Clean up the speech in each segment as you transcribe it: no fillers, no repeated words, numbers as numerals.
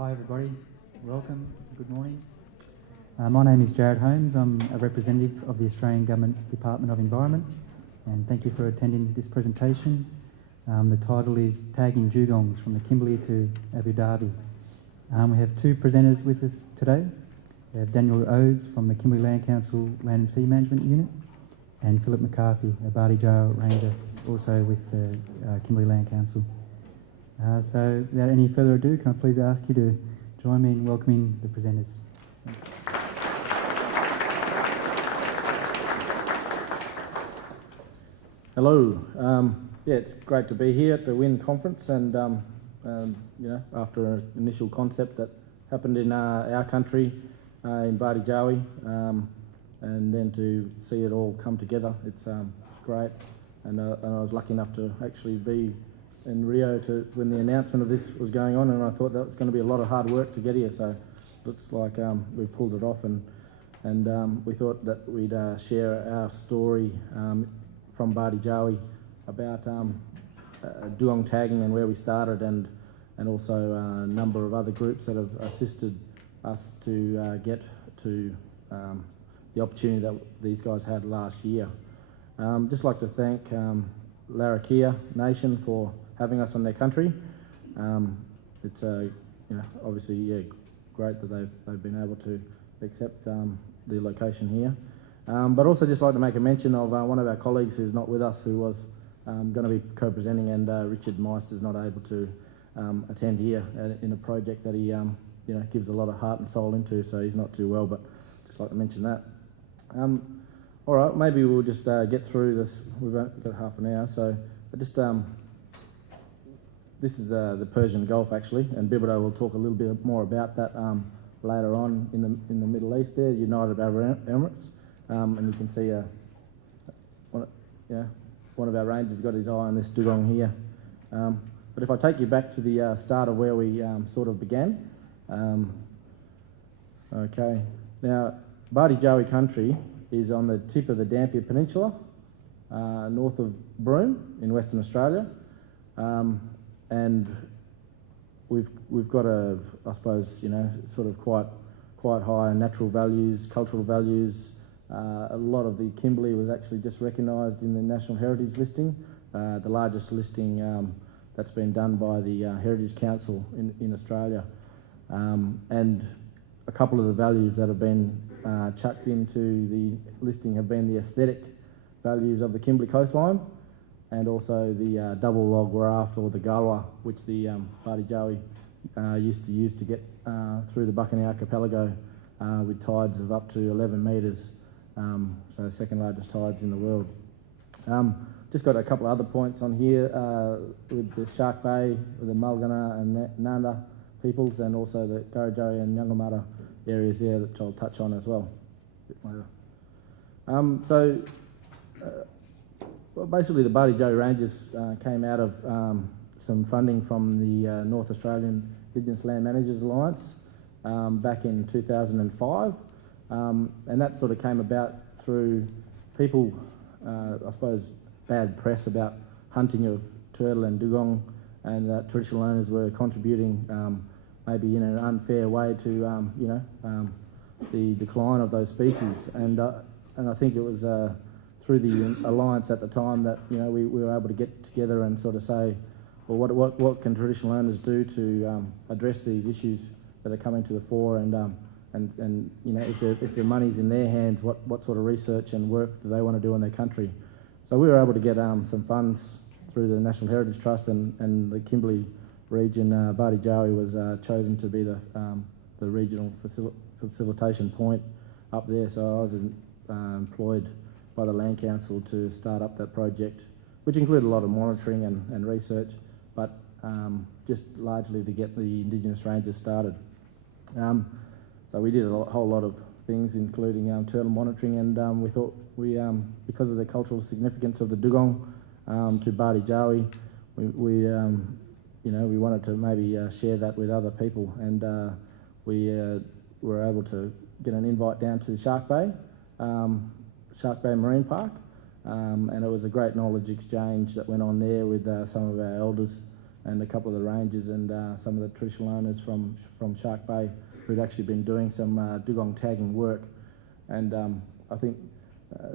Hi everybody, welcome, good morning. My name is Jared Holmes. I'm a representative of the Australian Government's Department of Environment, and thank you for attending this presentation. The title is Tagging Dugongs from the Kimberley to Abu Dhabi. We have two presenters with us today. We have Daniel Oades from the Kimberley Land Council Land and Sea Management Unit, and Phillip McCarthy, a Bardi Jawi Ranger, also with the Kimberley Land Council. So without any further ado, can I please ask you to join me in welcoming the presenters. Hello. It's great to be here at the WIN conference, and after an initial concept that happened in our country in Bardi Jawi, and then to see it all come together, it's great. And I was lucky enough to actually be in Rio when the announcement of this was going on, and I thought that was going to be a lot of hard work to get here. So looks like we pulled it off, and we thought that we'd share our story from Bardi Jawi about dugong tagging and where we started, and also a number of other groups that have assisted us to get to the opportunity that these guys had last year. Just like to thank Larrakia Nation for having us on their country. It's obviously great that they've been able to accept the location here. But also just like to make a mention of one of our colleagues who's not with us, who was going to be co-presenting, and Richard Meister's not able to attend here in a project that he gives a lot of heart and soul into, so he's not too well, but just like to mention that. All right, maybe we'll just get through this. We've got half an hour, so this is the Persian Gulf actually, and Bibido will talk a little bit more about that later on in the Middle East there, United Arab Emirates, and you can see one of our rangers got his eye on this dugong here. But if I take you back to the start of where we sort of began, okay, now Bardi Jawi country is on the tip of the Dampier Peninsula, north of Broome in Western Australia, and we've got I suppose sort of quite high natural values, cultural values. A lot of the Kimberley was actually just recognised in the National Heritage listing, the largest listing that's been done by the Heritage Council in Australia, and a couple of the values that have been chucked into the listing have been the aesthetic values of the Kimberley coastline, and also the double log raft, or the galwa, which the Bardi Jawi used to use to get through the Buckingham Archipelago with tides of up to 11 metres, so the second largest tides in the world. Just got a couple of other points on here with the Shark Bay, with the Malgana and Nanda peoples, and also the Garajari and Yangamata areas there that I'll touch on as well a bit later. Well, basically the Bardi Jawi Rangers came out of some funding from the North Australian Indigenous Land Managers Alliance back in 2005, and that sort of came about through people, I suppose, bad press about hunting of turtle and dugong, and that traditional owners were contributing maybe in an unfair way to the decline of those species, and I think it was through the alliance at the time that we were able to get together and sort of say, well, what can traditional owners do to address these issues that are coming to the fore, and if their money's in their hands, what sort of research and work do they want to do in their country? So we were able to get some funds through the National Heritage Trust, and the Kimberley region, Bardi Jawi was chosen to be the regional facilitation point up there. So I was employed by the Land Council to start up that project, which included a lot of monitoring and research, but just largely to get the Indigenous Rangers started. So we did a whole lot of things, including turtle monitoring, and we thought because of the cultural significance of the dugong to Bardi Jawi, we wanted to maybe share that with other people, and we were able to get an invite down to Shark Bay Marine Park, and it was a great knowledge exchange that went on there with some of our elders and a couple of the rangers and some of the traditional owners from Shark Bay who'd actually been doing some dugong tagging work. And I think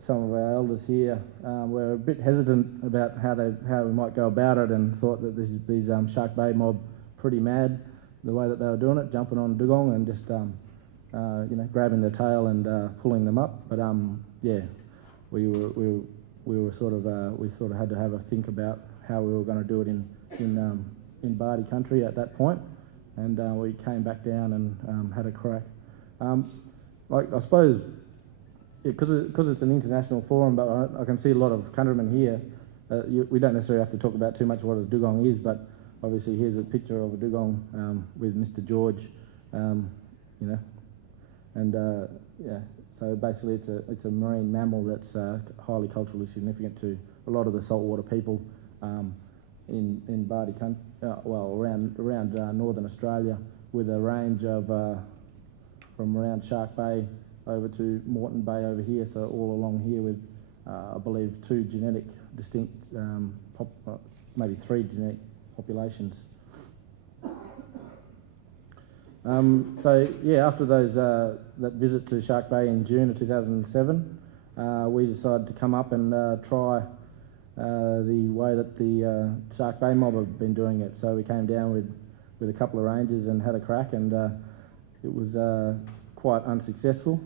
some of our elders here were a bit hesitant about how we might go about it, and thought that these Shark Bay mob pretty mad the way that they were doing it, jumping on dugong and just grabbing their tail and pulling them up. But yeah, we sort of had to have a think about how we were going to do it in Bardi country at that point, and we came back down and had a crack. I suppose, because it's an international forum, but I can see a lot of countrymen here. We don't necessarily have to talk about too much what a dugong is, but obviously here's a picture of a dugong with Mr. George, yeah. So basically, it's a marine mammal that's highly culturally significant to a lot of the saltwater people in Bardi country, around northern Australia, with a range of from around Shark Bay over to Moreton Bay over here, so all along here with, I believe, two genetic distinct, maybe three genetic populations. So yeah, after that visit to Shark Bay in June of 2007, we decided to come up and try the way that the Shark Bay mob have been doing it. So we came down with a couple of rangers and had a crack, and it was quite unsuccessful.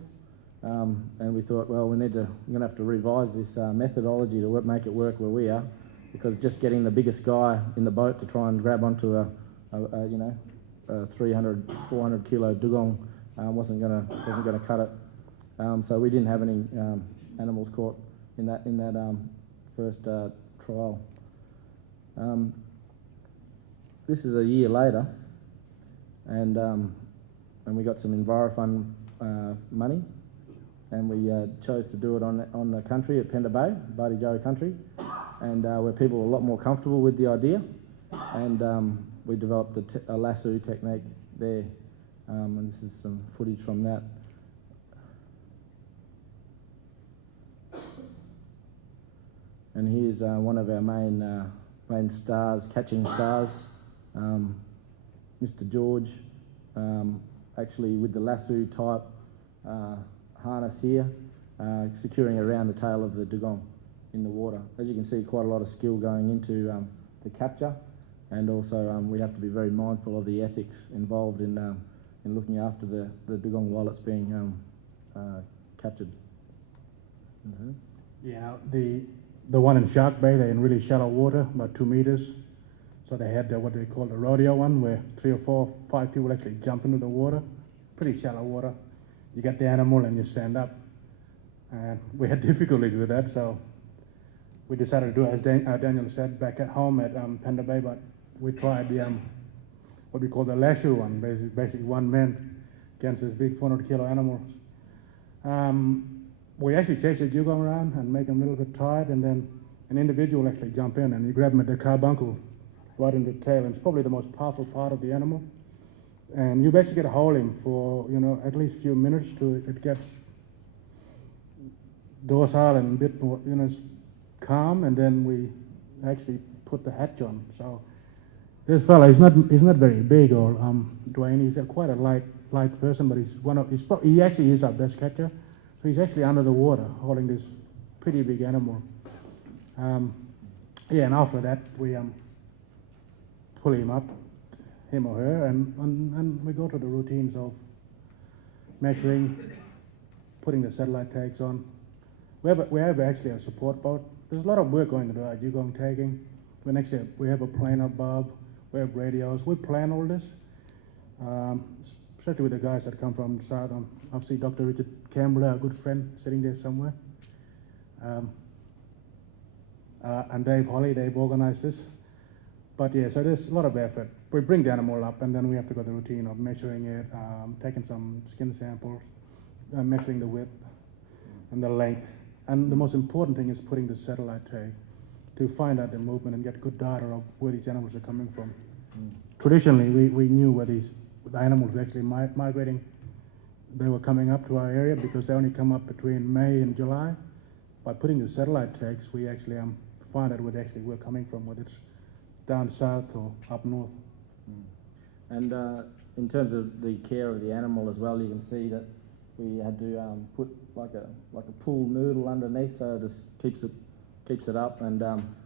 And we thought, well, we're going to have to revise this methodology to make it work where we are, because just getting the biggest guy in the boat to try and grab onto a 300, 400 kilo dugong wasn't going to cut it. So we didn't have any animals caught in that first trial. This is a year later, and we got some EnviroFund money, and we chose to do it on the country at Penda Bay, Bardi Jawi country, and where people were a lot more comfortable with the idea, and we developed a lasso technique there, and this is some footage from that. And here's one of our main stars, catching stars, Mr. George, actually with the lasso type harness here, securing around the tail of the dugong in the water. As you can see, quite a lot of skill going into the capture, and also we have to be very mindful of the ethics involved in looking after the dugong while it's being captured. Mm-hmm. Yeah, the one in Shark Bay, they're in really shallow water, about 2 meters. So they had what they call the rodeo one, where 3 or 4, 5 people actually jump into the water. Pretty shallow water. You get the animal and you stand up. And we had difficulties with that, so we decided to do, as Daniel said, back at home at Penda Bay, but we tried the what we call the lasso one, basically one man against this big 400 kilo animals. We actually chase the dugong around and make them a little bit tired, and then an individual actually jump in and you grab them at the carbuncle, right in the tail, and it's probably the most powerful part of the animal. And you basically hold him for, at least a few minutes till it gets docile and a bit more, calm, and then we actually put the hatch on. So this fella, he's not very big, or Dwayne, he's quite a light person, but he actually is our best catcher. So he's actually under the water holding this pretty big animal. Yeah, and after that we pull him up, him or her, and we go to the routines of measuring, putting the satellite tags on. We have actually a support boat. There's a lot of work going into our dugong tagging. We have a planer bob, we have radios. We plan all this, especially with the guys that come from South. Obviously, Dr. Richard Kimberley, our good friend, sitting there somewhere. And Dave Holly, they've organized this. But yeah, so there's a lot of effort. We bring the animal up, and then we have to go the routine of measuring it, taking some skin samples, measuring the width and the length. And the most important thing is putting the satellite tag to find out the movement and get good data of where these animals are coming from. Traditionally, we knew where the animals were actually migrating. They were coming up to our area because they only come up between May and July. By putting the satellite tags, we actually find out where they actually were coming from, whether it's down south or up north. And in terms of the care of the animal as well, you can see that we had to put like a pool noodle underneath, so it just keeps it up. And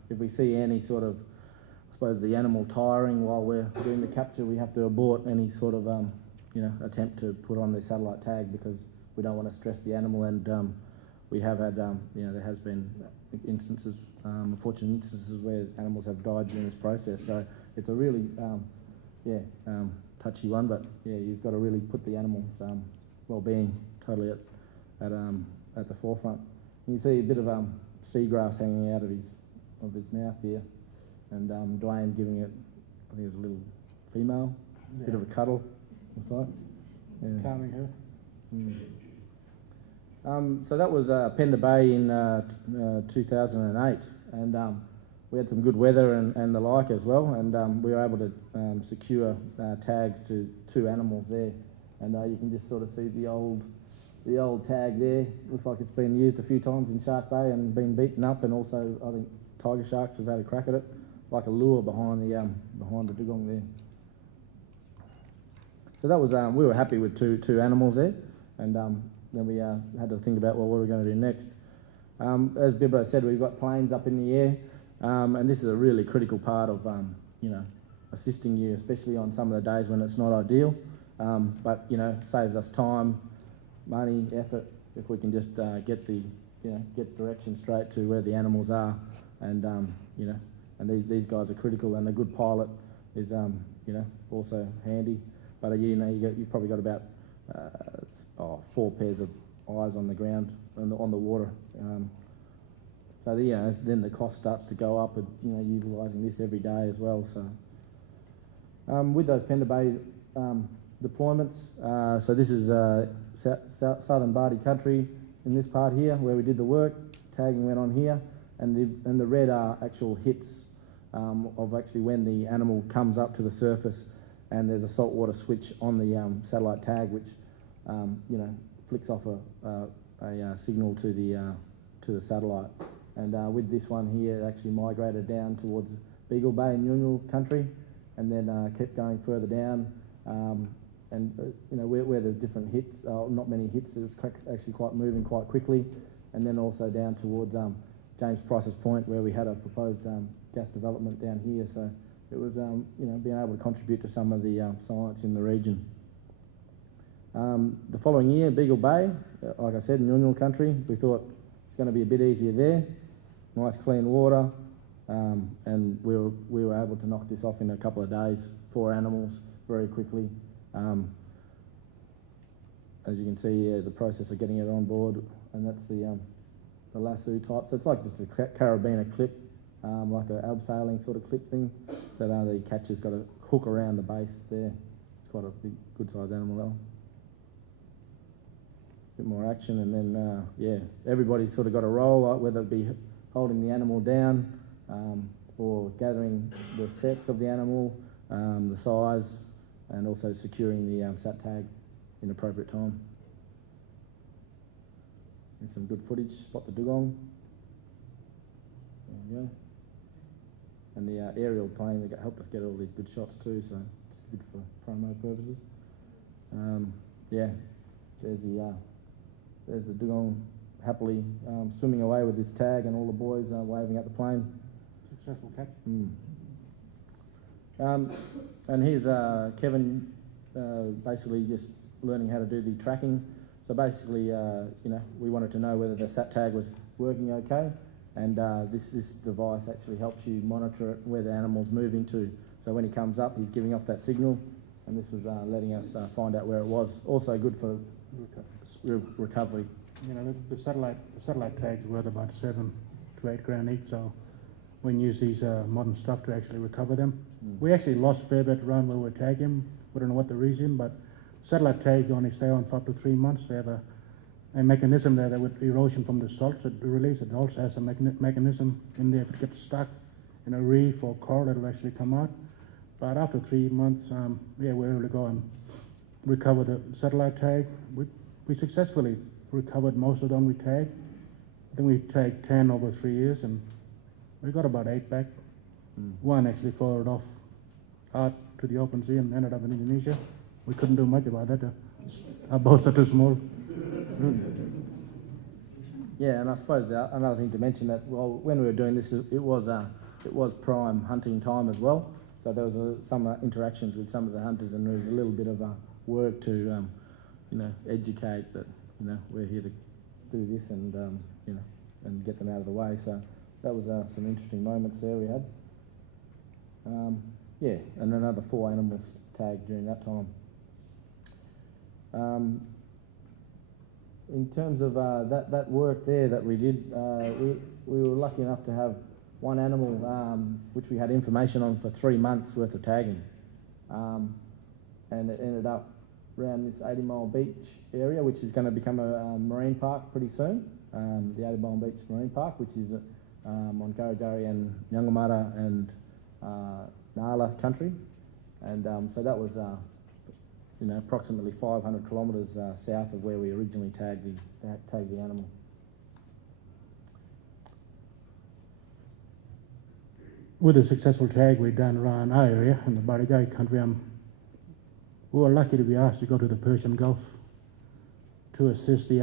if we see any sort of, I suppose, the animal tiring while we're doing the capture, we have to abort any sort of attempt to put on the satellite tag, because we don't want to stress the animal. And we have had there has been instances, unfortunate instances where animals have died during this process. So it's a really touchy one, but yeah, you've got to really put the animal's well-being totally at the forefront. You can see a bit of seagrass hanging out of his mouth here, and Dwayne giving it, I think it was a little female, bit of a cuddle, looks like. Yeah. Calming her. So that was Pender Bay in 2008, and we had some good weather and the like as well, and we were able to secure tags to 2 animals there, and you can just sort of see the old tag there. Looks like it's been used a few times in Shark Bay and been beaten up, and also I think tiger sharks have had a crack at it, like a lure behind the dugong there. So that was we were happy with two animals there, and then we had to think about, well, what are we going to do next? As Bibbo said, we've got planes up in the air, and this is a really critical part of assisting you, especially on some of the days when it's not ideal, but saves us time, money, effort, if we can just get direction straight to where the animals are, and and these guys are critical, and a good pilot is also handy. But you've probably got about 4 pairs of eyes on the ground on the water. So then the cost starts to go up, and utilising this every day as well. So with those Pender Bay deployments, so this is southern Bardi country in this part here where we did the work. Tagging went on here, and the red are actual hits of actually when the animal comes up to the surface, and there's a saltwater switch on the satellite tag, which flicks off a signal to the satellite. And with this one here, it actually migrated down towards Beagle Bay in Yunul country, and then kept going further down. And where there's different hits, not many hits, it's actually quite moving quite quickly. And then also down towards James Price's Point, where we had a proposed gas development down here. So it was being able to contribute to some of the science in the region. The following year, Beagle Bay, like I said, in Yunul country, we thought it's going to be a bit easier there. Nice clean water, and we were able to knock this off in a couple of days, 4 animals very quickly. As you can see here, the process of getting it on board, and that's the lasso type. So it's like just a carabiner clip, like an abseiling sort of clip thing, that the catcher's got a hook around the base there. It's quite a big, good sized animal though. Bit more action, and then everybody's sort of got a role, whether it be holding the animal down, or gathering the sex of the animal, the size, and also securing the sat tag in appropriate time. There's some good footage. Spot the dugong. There we go. And the aerial plane that helped us get all these good shots too, so it's good for promo purposes. There's the dugong happily swimming away with his tag, and all the boys waving at the plane. Successful catch. And here's Kevin basically just learning how to do the tracking. So basically, we wanted to know whether the sat tag was working okay, and this device actually helps you monitor it, where the animal's moving to. So when he comes up, he's giving off that signal, and this was letting us find out where it was. Also good for recovery. The satellite tags worth about 7 to 8 grand each, so we can use these modern stuff to actually recover them. We actually lost a fair bit around where we tag him. We don't know what the reason, but satellite tags only stay on for up to 3 months. They have a mechanism there that with erosion from the salts it release. It also has a mechanism in there. If it gets stuck in a reef or coral, it'll actually come out. But after 3 months, we're able to go and recover the satellite tag. We successfully recovered most of them we tagged. Then we tagged 10 over 3 years, and we got about 8 back. One actually followed off out to the open sea and ended up in Indonesia. We couldn't do much about that. Our boats are too small. Yeah, and I suppose another thing to mention that, well, when we were doing this, it was prime hunting time as well. So there was some interactions with some of the hunters, and there was a little bit of work to, educate that, we're here to do this and, and get them out of the way. So that was some interesting moments there we had. Yeah, and another 4 animals tagged during that time. In terms of that work there that we did, we were lucky enough to have one animal which we had information on for 3 months worth of tagging, and it ended up around this 80 Mile Beach area, which is going to become a marine park pretty soon, the 80 Mile Beach Marine Park, which is on Gurri and Nyangamara and Nala country, and so that was approximately 500 kilometres south of where we originally tagged the animal. With the successful tag we'd done around our area in the Bardi Jawi country, we were lucky to be asked to go to the Persian Gulf to assist the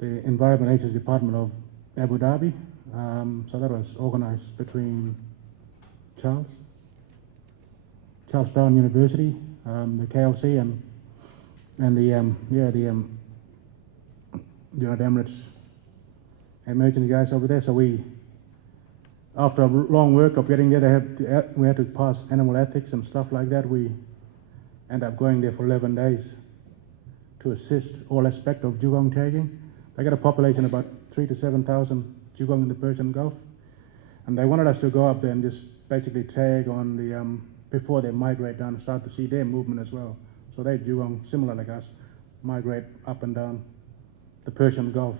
Environment Agency Department of Abu Dhabi. So that was organised between Charles Darwin University, the KLC, and the United Emirates emergency guys over there. So we, after a long work of getting there, we had to pass animal ethics and stuff like that. We ended up going there for 11 days to assist all aspects of dugong tagging. They got a population of about 3,000 to 7,000 dugong in the Persian Gulf, and they wanted us to go up there and just basically tag on the before they migrate down and start to see their movement as well. So they dugong, similar like us, migrate up and down the Persian Gulf.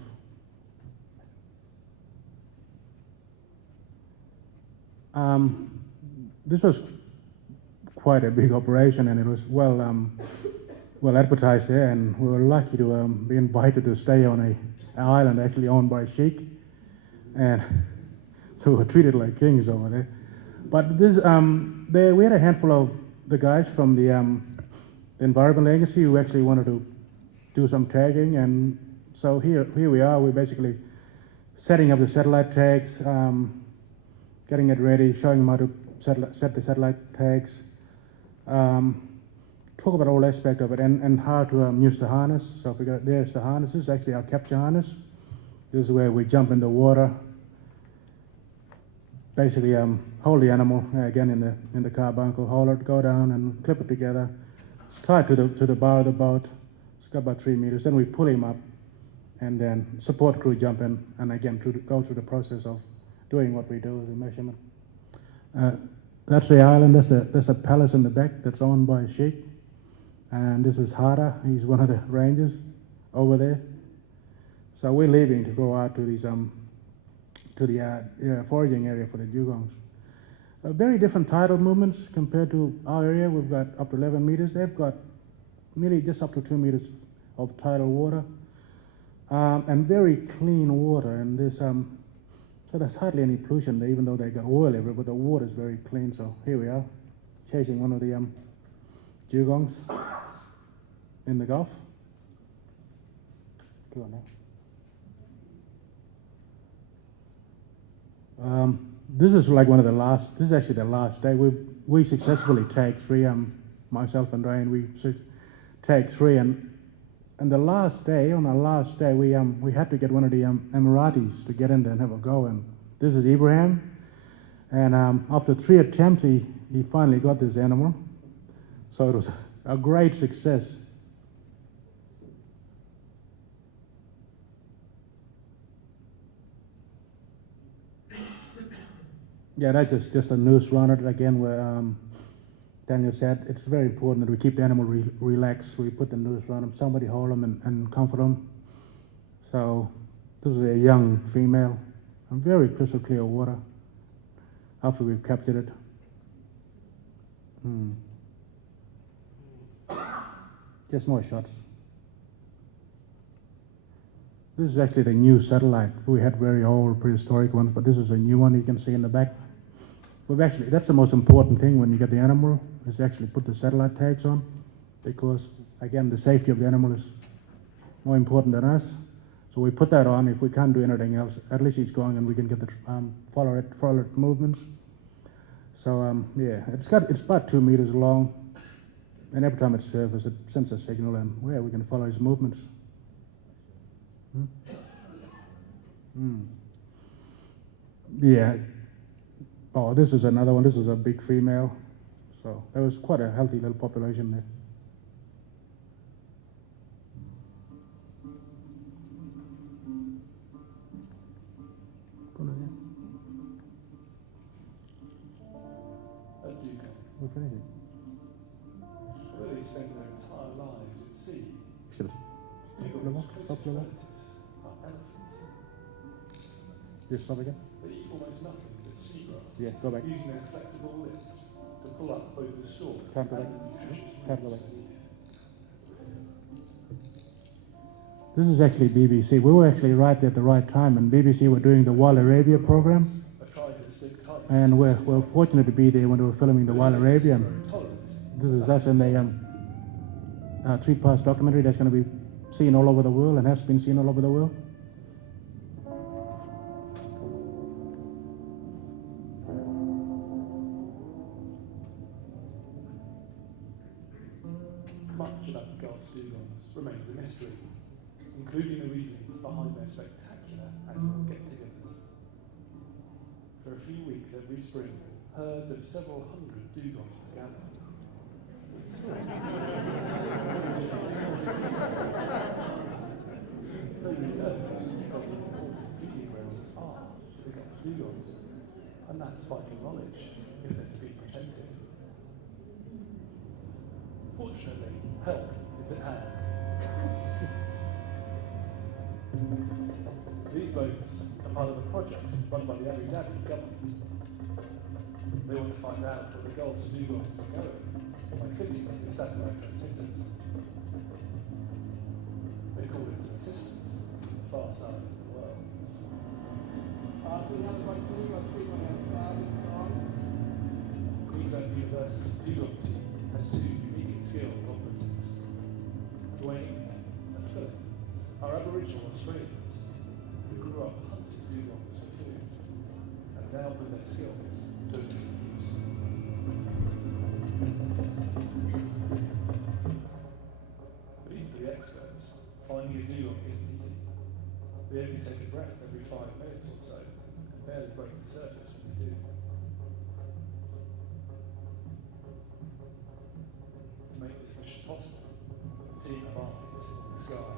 This was quite a big operation, and it was well advertised there, and we were lucky to be invited to stay on an island actually owned by a sheikh, and so we were treated like kings over there. But this, we had a handful of the guys from the Environment Agency who actually wanted to do some tagging, and so here we are. We're basically setting up the satellite tags, getting it ready, showing them how to set the satellite tags, talk about all aspects of it, and how to use the harness. So there's the harness. This is actually our capture harness. This is where we jump in the water, basically hold the animal again in the carbuncle, hold it, go down and clip it together. It's tied to the bar of the boat. It's got about 3 meters. Then we pull him up, and then support crew jump in, and again go through the process of doing what we do, the measurement. That's the island. There's a palace in the back that's owned by a sheikh, and this is Hara. He's one of the rangers over there. So we're leaving to go out to these to the foraging area for the dugongs. Very different tidal movements compared to our area. We've got up to 11 meters. They've got nearly just up to 2 meters of tidal water, and very clean water. And there's so there's hardly any pollution there, even though they got oil everywhere. But the water is very clean. So here we are, chasing one of the dugongs in the Gulf. Go on now. This is like one of the last. This is actually the last day. We successfully tagged 3. Myself and Ryan, we tagged 3, and the last day, on our last day, we had to get one of the Emiratis to get in there and have a go. And this is Ibrahim, and after 3 attempts, he finally got this animal. So it was a great success. Yeah, that's just a noose around it again, where Daniel said it's very important that we keep the animal relaxed. We put the noose around him, somebody hold him and comfort him. So this is a young female, and very crystal clear water after we've captured it. Just more shots. This is actually the new satellite. We had very old prehistoric ones, but this is a new one you can see in the back. that's the most important thing when you get the animal, is to actually put the satellite tags on, because again, the safety of the animal is more important than us. So we put that on. If we can't do anything else, at least it's going and we can get the follow it movements. So yeah, it's about 2 meters long, and every time it surfaces, it sends a signal, and yeah, we can follow his movements. Yeah. Oh, this is another one. This is a big female. So there was quite a healthy little population there. A dugong. We're finishing. Really spend their entire lives at sea. Dugongs' closest relatives are elephants. Just stop again. They eat almost nothing but seagrass, Yeah, go back. using their flexible lips to pull up both the shore Can't go and back. the nutritious Can't go roots back. beneath. This is actually BBC. We were actually right at the right time, and BBC were doing the Wild Arabia program, Are trying to stick tight and we're fortunate to be there when they were filming the Wild Arabia. This is us in the 3-part documentary that's going to be seen all over the world and has been seen all over the world. Much about the Gulf's dugongs remains a mystery, including the reasons behind their spectacular annual get-togethers. For a few weeks every spring, herds of several hundred dugongs gather. Nobody knows what these important feeding grounds are for the Gulf's dugongs, and that's vital knowledge if they're to be protected. Fortunately, help is at hand. These boats are part of a project run by the Abu Dhabi government. They want to find out where the Gulf's dugongs are going by fitting the satellite transmitters. They call it subsistence on the far side of the world. Queensland University dugong team has 2 unique skilled operatives. Dwayne and Phillip are Aboriginal Australians who grew up hunting dugongs for food and now put their skills to a different use. But even for the experts, finding a dugong isn't easy. They only take a breath every 5 minutes or so and barely break the surface when they do. To make this mission possible, a team of eyes in the sky.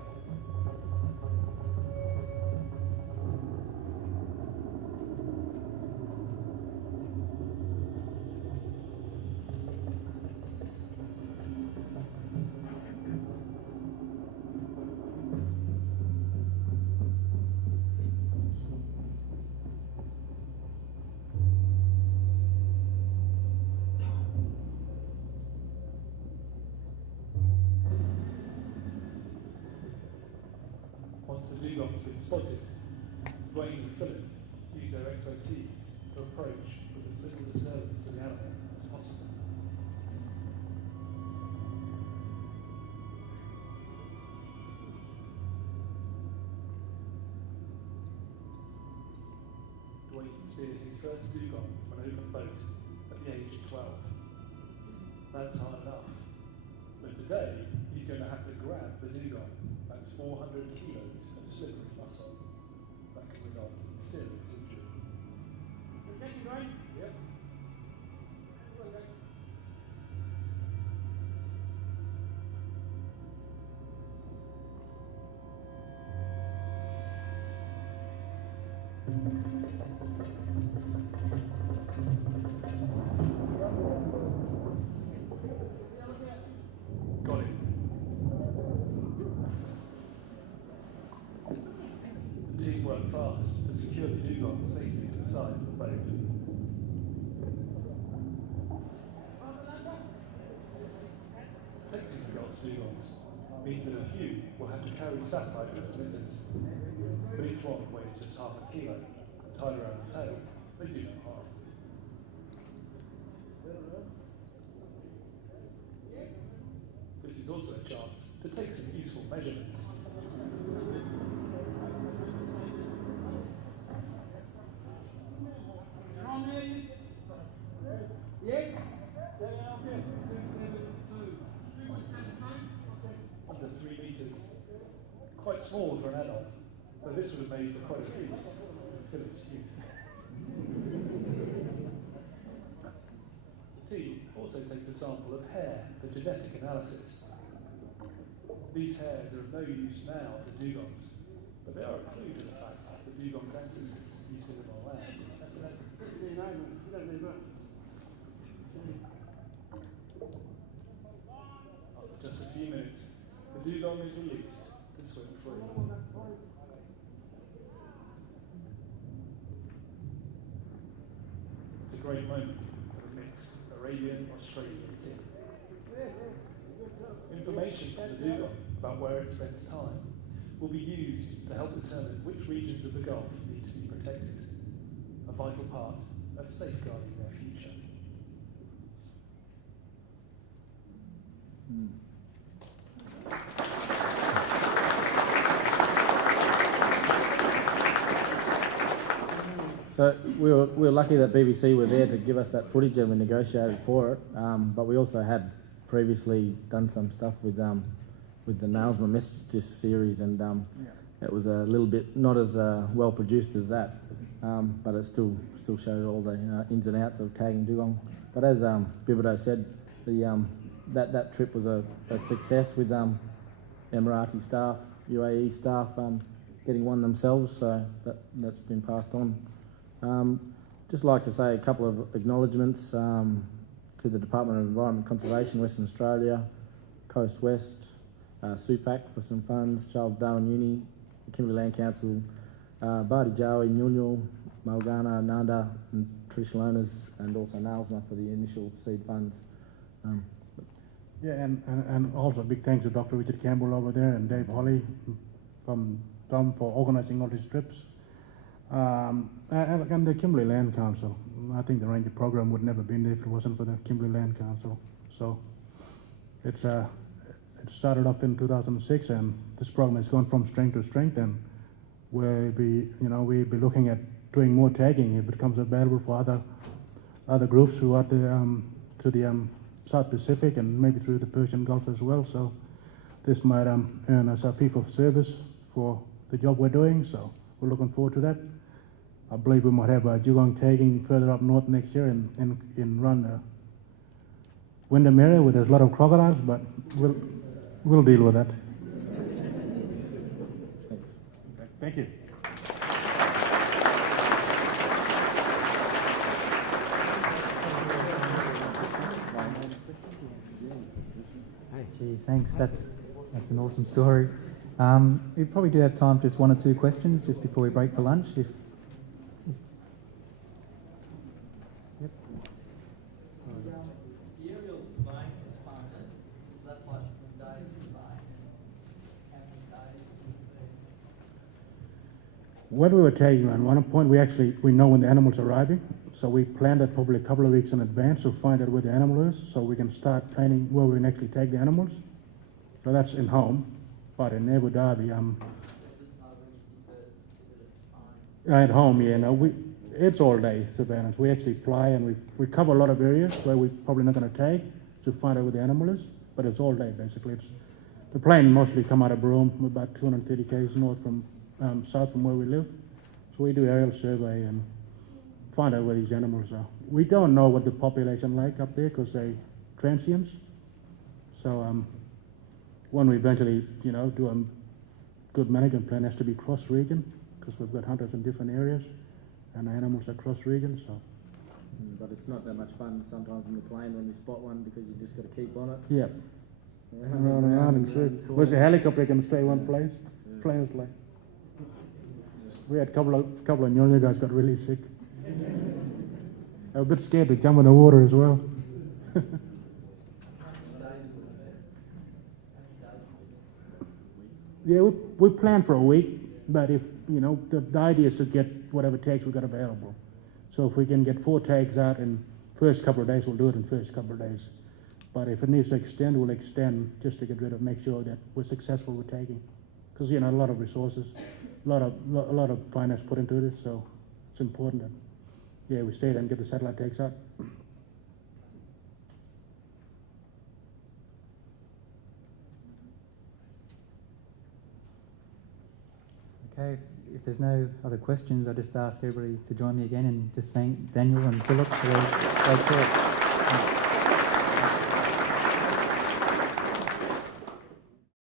Once the dugongs been spotted, Dwayne and Phillip use their expertise to approach with as little disturbance to the animal as possible. Dwayne steered his first dugong from an open boat at the age of 12. That's hard enough. But today, he's going to have to grab the dugong. That's 400 kilos of slippery muscle. That can result in serious injury. Thank you, Dwayne. Yep. Got it. The team worked fast to secure the dugong safely to the side of the boat. Protecting the Gulf's dugongs means that a few will have to carry satellite transmitters, but each one weighs just half a kilo, and tied around the tail, they do no harm. This is also a chance to take some useful measurements. Under 3 metres, quite small for an adult, but this would have made for quite a feast in Philip's youth. The team also takes a sample of hair for genetic analysis. These hairs are of no use now for dugongs, but they are a clue to the fact that the dugong's ancestors used to live on land. After just a few minutes, the dugong is released to swim free. It's a great moment for the mixed Arabian-Australian team. Information from the dugong about where it spends time will be used to help determine which regions of the Gulf need to be protected, a vital part of safeguarding their future. So we were lucky that BBC were there to give us that footage and we negotiated for it. But we also had previously done some stuff with the Meister series, and it was a little bit not as well produced as that, but it still showed all the ins and outs of tagging dugong. But as Bibido said, that trip was a success with Emirati staff, UAE staff getting one themselves, so that's been passed on. Just like to say a couple of acknowledgements to the Department of Environment Conservation, Western Australia, Coast West, SUPAC for some funds, Charles Darwin Uni, the Kimberley Land Council, Bardi Jawi, Malgana and Nanda, and traditional owners, and also NALSMA for the initial seed funds. Yeah, and also a big thanks to Dr. Richard Campbell over there and Dave Holly from Tom for organising all these trips. And the Kimberley Land Council. I think the Ranger program would never been there if it wasn't for the Kimberley Land Council. So it started off in 2006, and this program has gone from strength to strength, and we'll be looking at doing more tagging if it becomes available for other groups throughout to the South Pacific and maybe through the Persian Gulf as well. So this might earn us a fee for service for the job we're doing. So we're looking forward to that. I believe we might have a dugong tagging further up north next year in around Wyndham area where there's a lot of crocodiles, but we'll deal with that. Thank you. Geez, thanks. That's an awesome story. We probably do have time for just one or two questions just before we break for lunch. Yep. The aerial surveying component, is that like from days surveying? How many days? When we were tagging on one point, we know when the animal's arriving, so we planned it probably a couple of weeks in advance to find out where the animal is, so we can start planning where we can actually tag the animals. So that's in home, but in Abu Dhabi, at home, it's all day surveillance. We actually fly and we cover a lot of areas where we're probably not going to tag to find out where the animal is, but it's all day basically. The plane mostly come out of Broome, about 230 km north from south from where we live. So we do aerial survey and find out where these animals are. We don't know what the population like up there because they're transients. So when we eventually, do a good management plan, has to be cross-region because we've got hunters in different areas and the animals are cross-region. So. But it's not that much fun sometimes in the plane when you spot one because you just got to keep on it. Yeah. Around and through. Where's a helicopter can stay one place? Yeah. Planes like. We had a couple of Nyonya guys got really sick. They were a bit scared to jump in the water as well. Yeah, we plan for a week, but if, the idea is to get whatever tags we've got available. So if we can get 4 tags out in first couple of days, we'll do it in first couple of days. But if it needs to extend, we'll extend just to make sure that we're successful with taking. Because, you know, a lot of resources, a lot of finance put into this, so it's important that, yeah, we stay there and get the satellite takes up. Okay, if there's no other questions, I just ask everybody to join me again and just thank Daniel and Philip for their great talk.